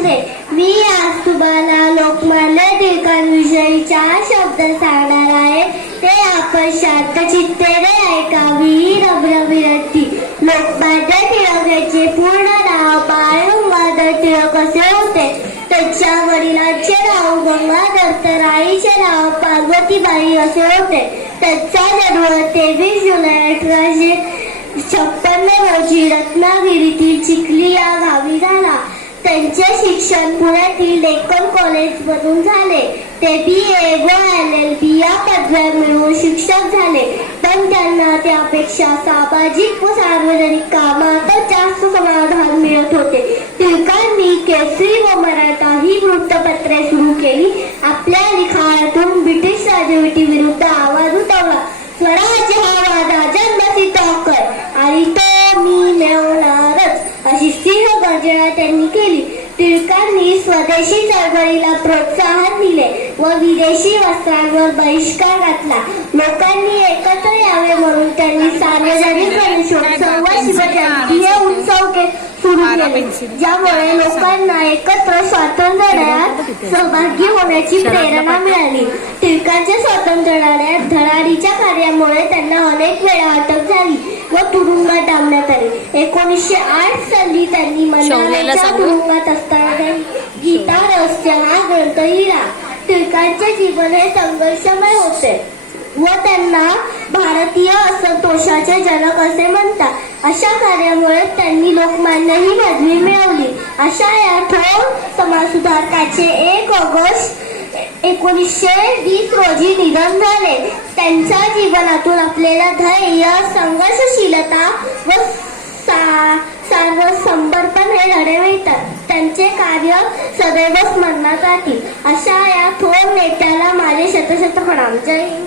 शास्त्रे. मी आज तुम्हाला लोकमान्य टिळकांविषयी 4 शब्द सांगणार आहे. ते आपण शांतचित्तेने ऐकावी नम्र विनंती. लोकमान्य टिळक यांचे पूर्ण नाव बाळगंगाधर टिळक असे होते. त्यांच्या वडिलांचे नाव गंगाधर तर आईचे नाव पार्वतीबाई असे होते. त्यांचा जन्म 23 जुलै 1856 रोजी रत्नागिरीतील चिखली या गावी झाला. त्यांचे शिक्षण पुण्यातील डेक्कन कॉलेजमधून झाले. ते BA व LLB या पदव्या मिळवून शिक्षक झाले. पण त्यांना त्यापेक्षा सामाजिक व सार्वजनिक कामातच जास्त समाधान मिळत होते. टिळकांनी केसरी व मराठा ही वृत्तपत्रे सुरू केली. आपल्या लिखाणातून ब्रिटिश राजवटी विरुद्ध आवाज उठवला. स्वराज्य हा माझा जन्मसिद्ध हक्क आहे आणि तो मी मिळवणारच अशी सिंह गर्जना त्यांनी केली. टिळकांनी स्वदेशी चळवळीला प्रोत्साहन दिले व विदेशी वस्त्रांवर बहिष्कार घातला. लोकांनी एकत्र यावे म्हणून त्यांनी सार्वजनिक गणेशोत्सव व शिवजयंती हे उत्सव सुरू केले, ज्यामुळे लोकांना एकत्र स्वातंत्र्य लढ्यात सहभागी होण्याची प्रेरणा मिळाली. टिळकांच्या स्वातंत्र्य लढ्यात धडाडीच्या कार्यामुळे त्यांना अनेक वेळा अटक झाली व तुरुंगात डांबण्यात आले. 1908 साली त्यांनी मंडाळ्याच्या तुरुंगात असताना गीता रहस्य हा ग्रंथ लिहिला. टिळकांचे जीवन हे संघर्षमय होते व त्यांना भारतीय असंतोषाचे जनक असे म्हणतात. अशा कार्यामुळे त्यांनी लोकमान्य ही पदवी मिळवली. अशा या थोर समाजसुधारकाचे 1 ऑगस्ट 1920 रोजी निधन झाले. त्यांच्या जीवनातून आपल्याला धैर्य, संघर्षशीलता व समर्पण हे लढे मिळतात. त्यांचे कार्य सदैव स्मरणात राहतील. अशा या थोर नेत्याला माझे शतशत प्रणाम. जय हिंद.